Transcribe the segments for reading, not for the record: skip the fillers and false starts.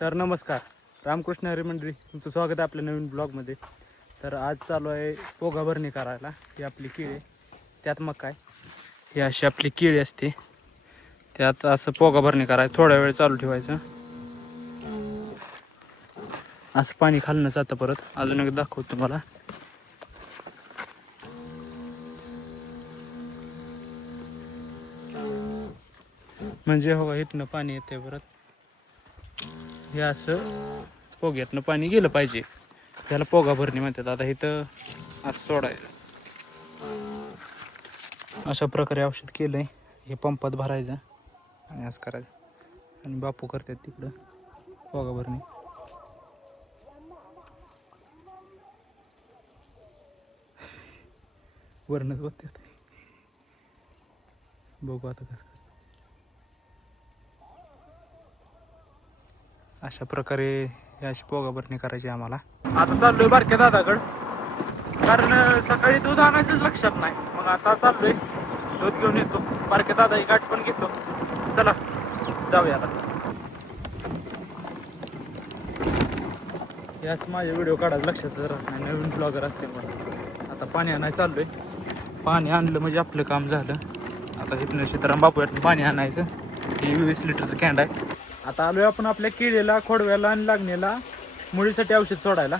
तर नमस्कार, रामकृष्ण हरी मंडळी, तुमचं स्वागत आहे आपल्या नवीन ब्लॉगमध्ये. तर आज चालू आहे पोगा भरणी करायला. ही आपली केळी, त्यात मग काय, ही अशी आपली केळी असते, त्यात असं पोगा भरणी करायचं. थोडा वेळ चालू ठेवायचं, असं पाणी खालनं जातं. परत अजून एक दाखवतो तुम्हाला. म्हणजे हो, इथनं पाणी येते परत. हे असं पोग्यातनं पाणी गेलं पाहिजे, त्याला पोगा भरणी म्हणतात. आता इथं असं सोडायचं, अशा प्रकारे औषध केलंय. हे पंपात भरायचं आणि असं करायचं, आणि बापू करतात तिकडं पोगा भरणी. वरणच बघतात, बघू आता कसं. अशा प्रकारे अशी पोगा भरणी करायची आम्हाला. आता चाललोय बारक्या दादाकड, कारण सकाळी दूध आणायचंच लक्षात नाही. मग आता चाललोय, दूध घेऊन येतो. बारक्या दादा ही गाठ पण घेतो. चला जाऊया आता. याच माझे व्हिडिओ काढायला लक्षात राहत नाही, नवीन ब्लॉगर असल्यामुळे. आता पाणी आणायला चाललोय. पाणी आणलं म्हणजे आपलं काम झालं. आता इथनं सीताराम बापू पाणी आणायचं. हे 20 लिटरचं कॅन्ड आहे. आता आलोय आपण आपल्या केळीला, खोडव्याला आणि लागणीला मुळीसाठी औषध सोडायला.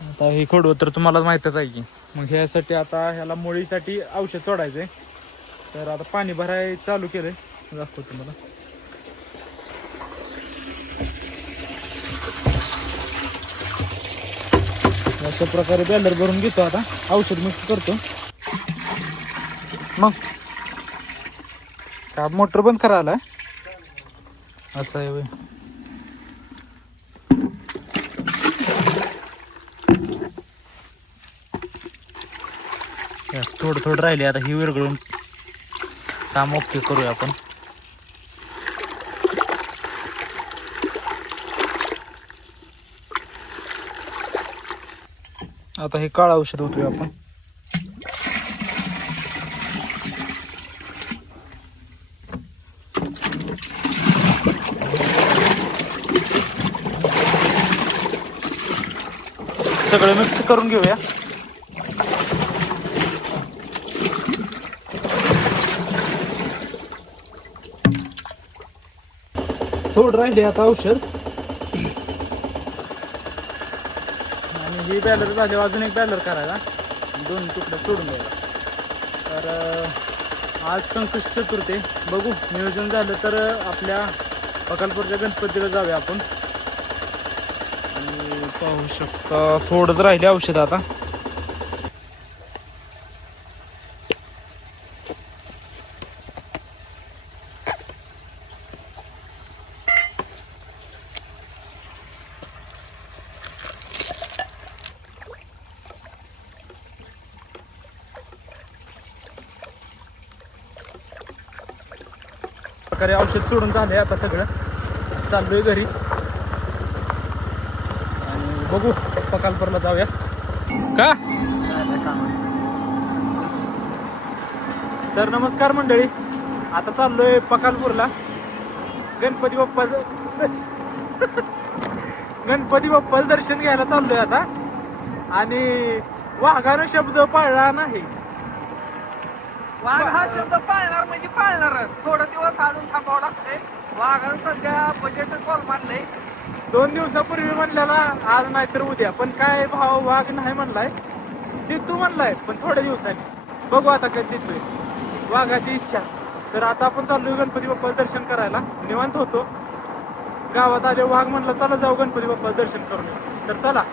आता हे खोडवं तर तुम्हाला माहीतच आहे की. मग ह्यासाठी आता ह्याला मुळीसाठी औषध सोडायचं आहे. तर आता पाणी भराय चालू केलंय, दाखवतो तुम्हाला. अशा प्रकारे बॅलर भरून घेतो. आता औषध मिक्स करतो. मग का मोटर बंद करायला असं आहे. थोडं थोडं राहिले. आता ही विरघळून काम ओके करूया आपण. आता हे काळं औषध होतोय आपण. सगळं मिक्स करून घेऊया. थोडं राहिले आता औषध, आणि ही बॅलर झाली. अजून एक बॅलर करायला, 2 तुकडे सोडून द्यायला. तर आज संकष्ट चतुर्थी, बघू नियोजन झालं तर आपल्या पकालपूरच्या गणपतीला जाऊया आपण. आणि पाहू शकता थोडंच राहिले औषध आता. प्रकारे औषध सोडून झालंय. आता सगळं चाललोय घरी, आणि बघू पकालपूरला जाऊया का. तर नमस्कार मंडळी, आता चाललोय पकालपूरला. गणपती बाप्पाचं दर्शन घ्यायला चाललोय आता. आणि वाघानं शब्द पाळला नाही. वाघ हा शब्द पाळणार म्हणजे पाळणारच. थोडा दिवस अजून थांबावं लागतंय. वाघानं सध्या बजेट कॉल मानलंय. 2 दिवसापूर्वी म्हणलेला आज नाही तर उद्या, पण काय भाव वाघ नाही म्हणलाय, देतो म्हणलाय, पण थोड्या दिवसांनी. बघू आता कधी देतोय, वाघाची इच्छा. तर आता आपण चाललोय गणपती बाप्पाचं दर्शन करायला. निवांत होतो, गावात आले वाघ म्हणला चला जाऊ गणपती बाप्पाचं दर्शन करून येऊ. तर चला.